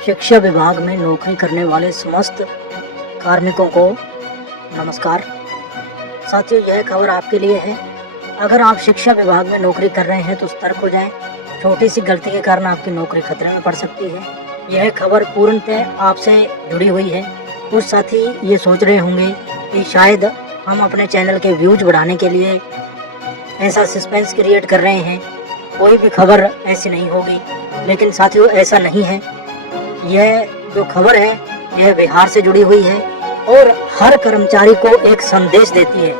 शिक्षा विभाग में नौकरी करने वाले समस्त कार्मिकों को नमस्कार। साथियों, यह खबर आपके लिए है। अगर आप शिक्षा विभाग में नौकरी कर रहे हैं तो सतर्क हो जाएं। छोटी सी गलती के कारण आपकी नौकरी खतरे में पड़ सकती है। यह खबर पूर्णतः आपसे जुड़ी हुई है। कुछ साथी ये सोच रहे होंगे कि शायद हम अपने चैनल के व्यूज बढ़ाने के लिए ऐसा सस्पेंस क्रिएट कर रहे हैं। कोई भी खबर ऐसी नहीं होगी, लेकिन साथियों ऐसा नहीं है। यह जो खबर है यह बिहार से जुड़ी हुई है और हर कर्मचारी को एक संदेश देती है।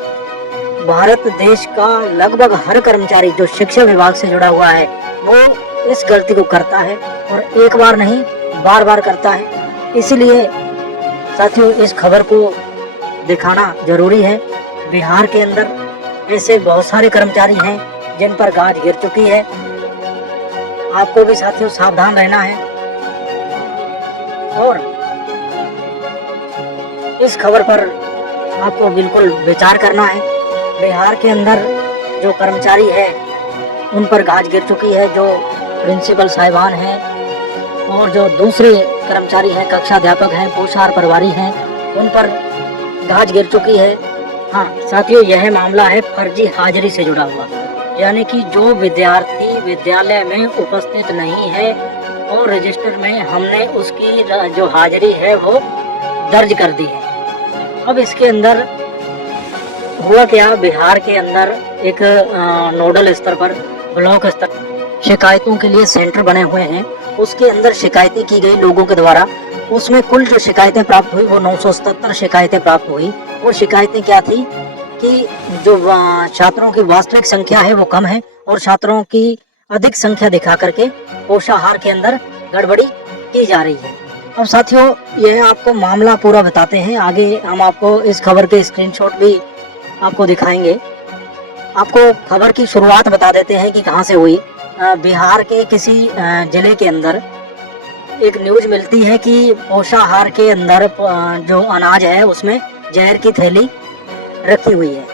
भारत देश का लगभग हर कर्मचारी जो शिक्षा विभाग से जुड़ा हुआ है वो इस गलती को करता है और एक बार नहीं बार बार करता है। इसलिए साथियों इस खबर को दिखाना जरूरी है। बिहार के अंदर ऐसे बहुत सारे कर्मचारी हैं जिन पर गाज गिर चुकी है। आपको भी साथियों सावधान रहना है और इस खबर पर आपको बिल्कुल विचार करना है। बिहार के अंदर जो कर्मचारी है उन पर गाज गिर चुकी है, जो प्रिंसिपल साहिबान हैं और जो दूसरे कर्मचारी हैं, कक्षा अध्यापक हैं, पोषाहार प्रभारी हैं, उन पर गाज गिर चुकी है। हाँ साथियों, यह मामला है फर्जी हाजिरी से जुड़ा हुआ, यानी कि जो विद्यार्थी विद्यालय में उपस्थित नहीं है और रजिस्टर में हमने उसकी जो हाजिरी है वो दर्ज कर दी है। अब इसके अंदर हुआ क्या, बिहार के अंदर एक नोडल स्तर पर ब्लॉक स्तर शिकायतों के लिए सेंटर बने हुए हैं। उसके अंदर शिकायतें की गई लोगों के द्वारा। उसमें कुल जो शिकायतें प्राप्त हुई वो 977 शिकायतें प्राप्त हुई। वो शिकायतें क्या थी कि जो छात्रों की वास्तविक संख्या है वो कम है और छात्रों की अधिक संख्या दिखा करके पोषाहार के अंदर गड़बड़ी की जा रही है। अब साथियों यह आपको मामला पूरा बताते हैं। आगे हम आपको इस खबर के स्क्रीनशॉट भी आपको दिखाएंगे। आपको खबर की शुरुआत बता देते हैं कि कहां से हुई। बिहार के किसी जिले के अंदर एक न्यूज मिलती है कि पोषाहार के अंदर जो अनाज है उसमें जहर की थैली रखी हुई है।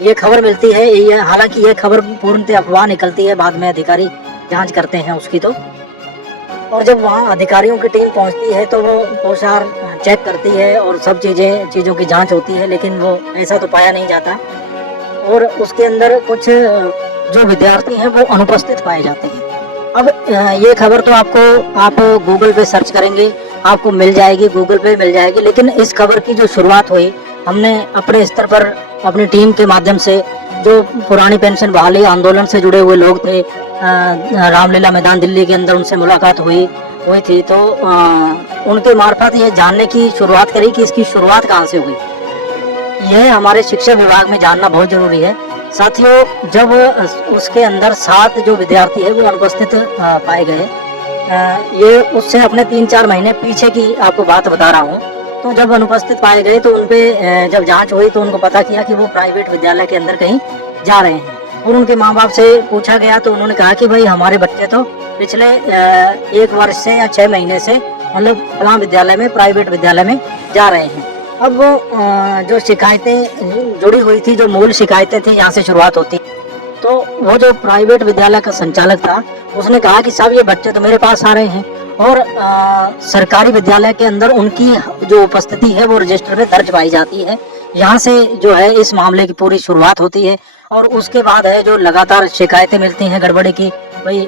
ये खबर मिलती है। हालांकि यह खबर पूर्णतः अफवाह निकलती है, बाद में अधिकारी जांच करते हैं उसकी। तो और जब वहाँ अधिकारियों की टीम पहुँचती है तो वो पोषाहार चेक करती है और सब चीज़ों की जांच होती है, लेकिन वो ऐसा तो पाया नहीं जाता और उसके अंदर कुछ जो विद्यार्थी हैं वो अनुपस्थित पाए जाते हैं। अब ये खबर तो आप गूगल पे सर्च करेंगे आपको मिल जाएगी, गूगल पे मिल जाएगी। लेकिन इस खबर की जो शुरुआत हुई, हमने अपने स्तर पर अपनी टीम के माध्यम से जो पुरानी पेंशन बहाली आंदोलन से जुड़े हुए लोग थे, रामलीला मैदान दिल्ली के अंदर उनसे मुलाकात हुई थी, तो उनके मार्फत ये जानने की शुरुआत करी कि इसकी शुरुआत कहाँ से हुई। यह हमारे शिक्षा विभाग में जानना बहुत जरूरी है। साथियों जब उसके अंदर 7 जो विद्यार्थी है वो अनुपस्थित पाए गए, ये उससे अपने 3-4 महीने पीछे की आपको बात बता रहा हूँ। तो जब अनुपस्थित पाए गए तो उनपे जब जांच हुई तो उनको पता किया कि वो प्राइवेट विद्यालय के अंदर कहीं जा रहे हैं और उनके माँ बाप से पूछा गया तो उन्होंने कहा कि भाई हमारे बच्चे तो पिछले 1 वर्ष से या 6 महीने से मतलब फलां विद्यालय में, प्राइवेट विद्यालय में जा रहे हैं। अब वो जो शिकायतें जुड़ी हुई थी, जो मूल शिकायतें थी, यहाँ से शुरुआत होती। तो वो जो प्राइवेट विद्यालय का संचालक था उसने कहा कि साहब ये बच्चे तो मेरे पास आ रहे हैं और सरकारी विद्यालय के अंदर उनकी जो उपस्थिति है वो रजिस्टर में दर्ज पाई जाती है। यहाँ से जो है इस मामले की पूरी शुरुआत होती है और उसके बाद है जो लगातार शिकायतें मिलती हैं गड़बड़ी की, भाई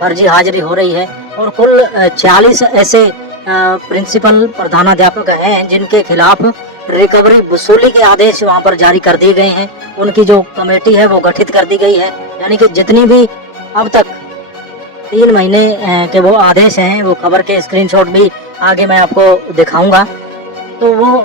फर्जी हाजिरी हो रही है। और कुल 46 ऐसे प्रिंसिपल प्रधानाध्यापक हैं जिनके खिलाफ रिकवरी वसूली के आदेश वहाँ पर जारी कर दिए गए हैं। उनकी जो कमेटी है वो गठित कर दी गई है, यानी कि जितनी भी अब तक 3 महीने के वो आदेश हैं, वो खबर के स्क्रीनशॉट भी आगे मैं आपको दिखाऊंगा। तो वो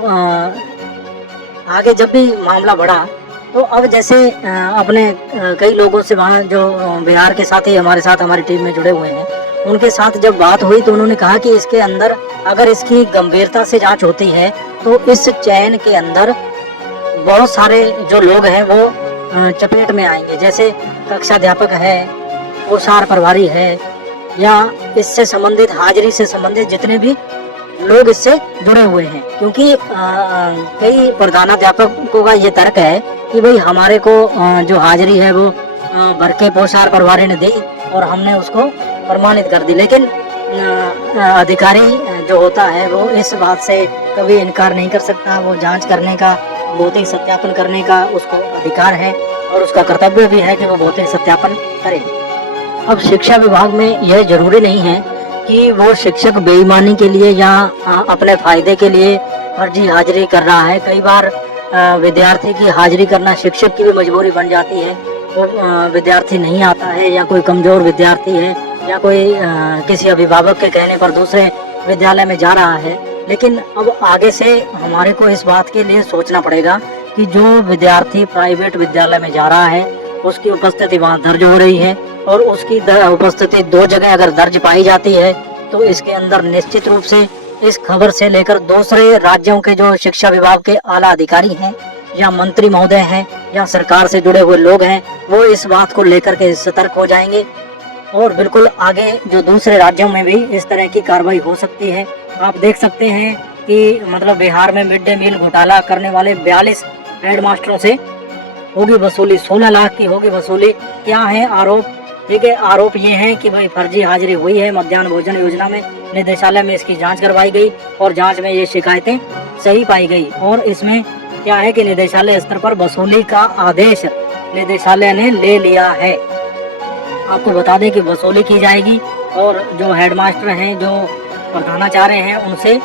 आगे जब भी मामला बढ़ा तो अब जैसे अपने कई लोगों से वहाँ जो बिहार के साथ ही हमारे साथ हमारी टीम में जुड़े हुए हैं उनके साथ जब बात हुई तो उन्होंने कहा कि इसके अंदर अगर इसकी गंभीरता से जांच होती है तो इस चयन के अंदर बहुत सारे जो लोग हैं वो चपेट में आएंगे, जैसे कक्षा अध्यापक है, पोषाहार प्रभारी है, या इससे संबंधित हाजिरी से संबंधित जितने भी लोग इससे जुड़े हुए हैं। क्योंकि कई प्रधानाध्यापकों का ये तर्क है कि भाई हमारे को जो हाजिरी है वो भर के पोषाहार प्रभारी ने दी और हमने उसको प्रमाणित कर दी, लेकिन अधिकारी जो होता है वो इस बात से कभी इनकार नहीं कर सकता। वो जांच करने का, भौतिक सत्यापन करने का उसको अधिकार है और उसका कर्तव्य भी है कि वो भौतिक सत्यापन करे। अब शिक्षा विभाग में यह जरूरी नहीं है कि वो शिक्षक बेईमानी के लिए या अपने फायदे के लिए फर्जी हाजिरी कर रहा है। कई बार विद्यार्थी की हाजिरी करना शिक्षक की भी मजबूरी बन जाती है। वो विद्यार्थी नहीं आता है या कोई कमजोर विद्यार्थी है या कोई किसी अभिभावक के कहने पर दूसरे विद्यालय में जा रहा है। लेकिन अब आगे से हमारे को इस बात के लिए सोचना पड़ेगा कि जो विद्यार्थी प्राइवेट विद्यालय में जा रहा है उसकी उपस्थिति वहाँ दर्ज हो रही है और उसकी उपस्थिति 2 जगह अगर दर्ज पाई जाती है तो इसके अंदर निश्चित रूप से इस खबर से लेकर दूसरे राज्यों के जो शिक्षा विभाग के आला अधिकारी हैं या मंत्री महोदय हैं या सरकार से जुड़े हुए लोग हैं वो इस बात को लेकर के सतर्क हो जाएंगे और बिल्कुल आगे जो दूसरे राज्यों में भी इस तरह की कार्रवाई हो सकती है। आप देख सकते हैं कि मतलब बिहार में मिड डे मील घोटाला करने वाले 42 हेडमास्टरों से होगी वसूली, 16 लाख की होगी वसूली। क्या है आरोप? ठीक है, आरोप ये है कि भाई फर्जी हाजिरी हुई है मध्याह्न भोजन योजना में। निदेशालय में इसकी जांच करवाई गई और जांच में ये शिकायतें सही पाई गई और इसमें क्या है कि निदेशालय स्तर पर वसूली का आदेश निदेशालय ने ले लिया है। आपको बता दें कि वसूली की जाएगी और जो हेडमास्टर हैं, जो प्रधानाचार्य हैं, उनसे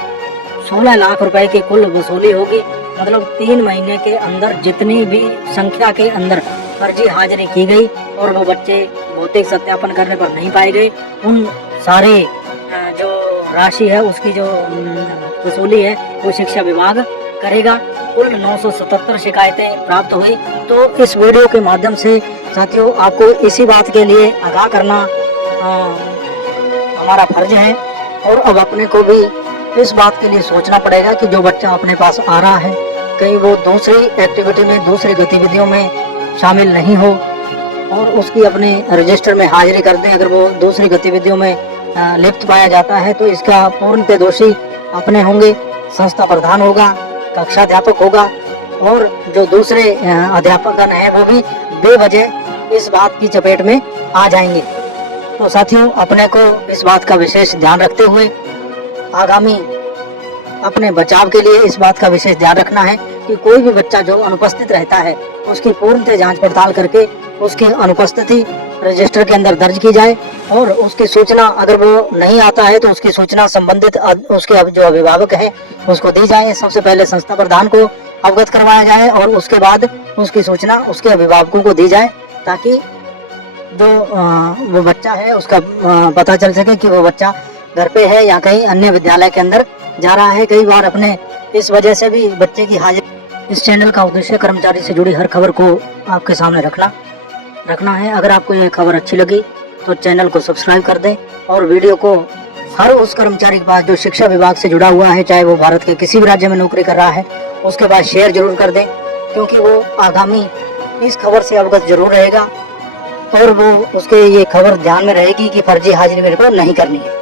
16 लाख रुपए की कुल वसूली होगी। मतलब 3 महीने के अंदर जितनी भी संख्या के अंदर फर्जी हाजिरी की गई और वो बच्चे भौतिक सत्यापन करने पर नहीं पाए गए, उन सारे जो राशि है उसकी जो वसूली है वो शिक्षा विभाग करेगा। कुल 977 शिकायतें प्राप्त हुई। तो इस वीडियो के माध्यम से साथियों आपको इसी बात के लिए आगाह करना हमारा फर्ज है और अब अपने को भी इस बात के लिए सोचना पड़ेगा कि जो बच्चा अपने पास आ रहा है कहीं वो दूसरी एक्टिविटी में, दूसरी गतिविधियों में शामिल नहीं हो और उसकी अपने रजिस्टर में हाजिरी कर दें। अगर वो दूसरी गतिविधियों में लिप्त पाया जाता है तो इसका पूर्णतः दोषी अपने होंगे, संस्था प्रधान होगा, कक्षाध्यापक होगा और जो दूसरे अध्यापकगण हैं वो भी बेवजह इस बात की चपेट में आ जाएंगे। तो साथियों अपने को इस बात का विशेष ध्यान रखते हुए आगामी अपने बचाव के लिए इस बात का विशेष ध्यान रखना है कि कोई भी बच्चा जो अनुपस्थित रहता है उसकी पूर्णतः जांच पड़ताल करके उसकी अनुपस्थिति रजिस्टर के अंदर दर्ज की जाए और उसकी सूचना अगर वो नहीं आता है तो उसकी सूचना संबंधित उसके जो अभिभावक हैं उसको दी जाए। सबसे पहले संस्था प्रधान को अवगत करवाया जाए और उसके बाद उसकी सूचना उसके अभिभावकों को दी जाए ताकि जो वो बच्चा है उसका पता चल सके कि वो बच्चा घर पे है या कहीं अन्य विद्यालय के अंदर जा रहा है। कई बार अपने इस वजह से भी बच्चे की हाजिरी। इस चैनल का उद्देश्य कर्मचारी से जुड़ी हर खबर को आपके सामने रखना है। अगर आपको यह खबर अच्छी लगी तो चैनल को सब्सक्राइब कर दें और वीडियो को हर उस कर्मचारी के पास जो शिक्षा विभाग से जुड़ा हुआ है, चाहे वो भारत के किसी भी राज्य में नौकरी कर रहा है, उसके पास शेयर जरूर कर दें क्योंकि वो आगामी इस खबर से अवगत जरूर रहेगा और वो उसके ये खबर ध्यान में रहेगी कि फर्जी हाजिरी मेरे को नहीं करनी है।